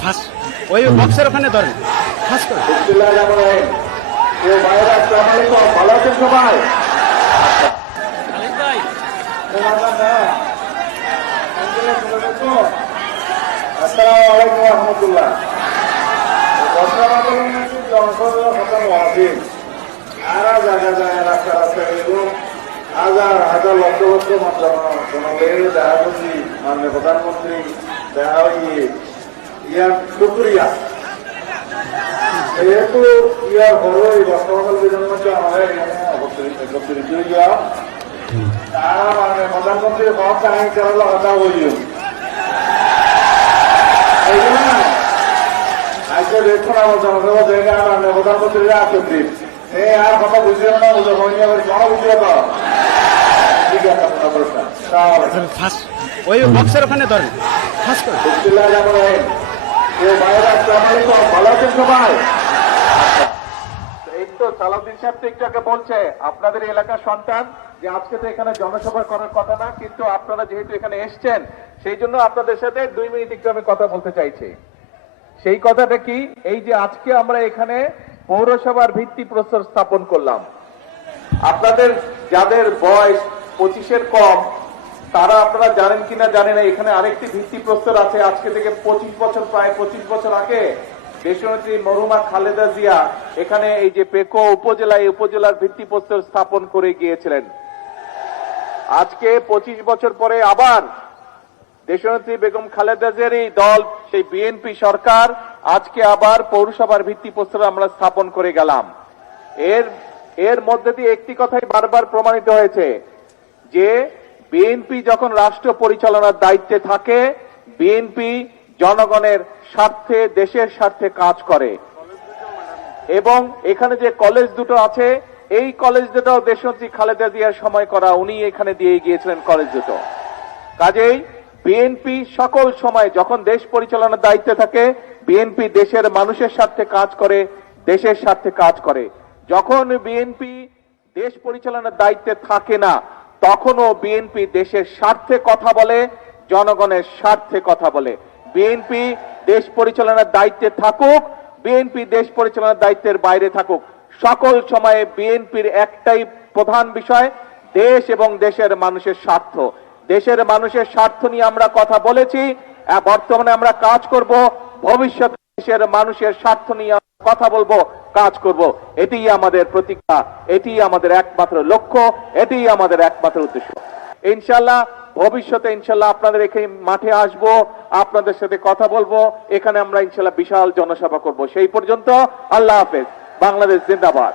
ফাঁস ওই বক্সের ওখানে ধরেন ফাঁস করে ভালো আছেন সবাই? আসসালামু আলাইকুম রহমতুল্লাহ। আরা জায়গা যায় রাস্তা রাস্তা হাজার হাজার লক্ষ লক্ষ জনগণের দেখা করছি মাননীয় প্রধানমন্ত্রী দেখা ইয়ার শুক্রিয়া যেহেতু ইয়ার বড় এই বর্তমান বিধানমন্ত্র আমাদের একত্রিত হইয়া তারা মাননীয় প্রধানমন্ত্রীর সব কাহিনী করার কথা বলিও আজকে দেখুন আমার জনসভা জায়গা মাননীয় প্রধানমন্ত্রীরা একত্রিত আর কথা বুঝিও না বুঝো হয়নি আবার কোনো বুঝিও তো ঠিক আছে আপনার প্রশ্ন ফাঁস ওই বক্সের ওখানে ধরেন ফাঁস করে ভালো আছেন সবাই? এই তো সালাউদ্দিন সাহেব তো একটু আগে বলছে আপনাদের এলাকার সন্তান যে আজকে তো এখানে জনসভা করার কথা না, কিন্তু আপনারা যেহেতু এখানে এসছেন সেই জন্য আপনাদের সাথে 2 মিনিট একটু আমি কথা বলতে চাইছি। সেই কথাটা কি, এই যে আজকে আমরা এখানে পৌরসভার ভিত্তিপ্রস্তর স্থাপন করলাম, আপনাদের যাদের বয়স 25-এর কম তারা আপনারা জানেন কিনা জানেন না, এখানে আরেকটি ভিত্তিপ্রস্তর আছে। আজকে থেকে 25 বছর, প্রায় 25 বছর আগে দেশনেত্রী মরহুমা খালেদা জিয়া এখানে এই যে পেকো উপজেলায় উপজেলার ভিত্তিপ্রস্তর স্থাপন করে গিয়েছিলেন। আজকে 25 বছর পরে আবার দেশনেত্রী বেগম খালেদা জিয়ার এই দল, সেই বিএনপি সরকার আজকে আবার পৌরসভার ভিত্তিপ্রস্তর আমরা স্থাপন করে গেলাম। এর মধ্যে দিয়ে একটি কথাই বারবার প্রমাণিত হয়েছে যে বিএনপি যখন রাষ্ট্র পরিচালনার দায়িত্বে থাকে, বিএনপি জনগণের স্বার্থে, দেশের স্বার্থে কাজ করে। এবং এখানে যে কলেজ দুটো আছে, এই কলেজ দুটো দেশনেত্রী খালেদা জিয়ার সময় করা, উনি এখানে দিয়ে গিয়েছিলেন কলেজ দুটো। কাজেই বিএনপি সকল সময় যখন দেশ পরিচালনার দায়িত্বে থাকে, বিএনপি দেশের মানুষের স্বার্থে কাজ করে, দেশের স্বার্থে কাজ করে। যখন বিএনপি দেশ পরিচালনার দায়িত্বে থাকে না, তখনও বিএনপি দেশের স্বার্থে কথা বলে, জনগণের স্বার্থে কথা বলে। বিএনপি দেশ পরিচালনার দায়িত্বে থাকুক, বিএনপি দেশ পরিচালনার দায়িত্বের বাইরে থাকুক, সকল সময়ে বিএনপির একটাই প্রধান বিষয়, দেশ এবং দেশের মানুষের স্বার্থ। দেশের মানুষের স্বার্থ নিয়ে আমরা কথা বলেছি, বর্তমানে আমরা কাজ করব, ভবিষ্যতে দেশের মানুষের স্বার্থ নিয়ে কথা বলবো, কাজ করব। এটিই আমাদের প্রতিজ্ঞা, এটিই আমাদের একমাত্র লক্ষ্য, এটিই আমাদের একমাত্র উদ্দেশ্য। ইনশাআল্লাহ ভবিষ্যতে ইনশাআল্লাহ আপনাদের এখানে মাঠে আসব, আপনাদের সাথে কথা বলবো, এখানে আমরা ইনশাআল্লাহ বিশাল জনসভা করব। সেই পর্যন্ত আল্লাহ হাফেজ। বাংলাদেশ জিন্দাবাদ।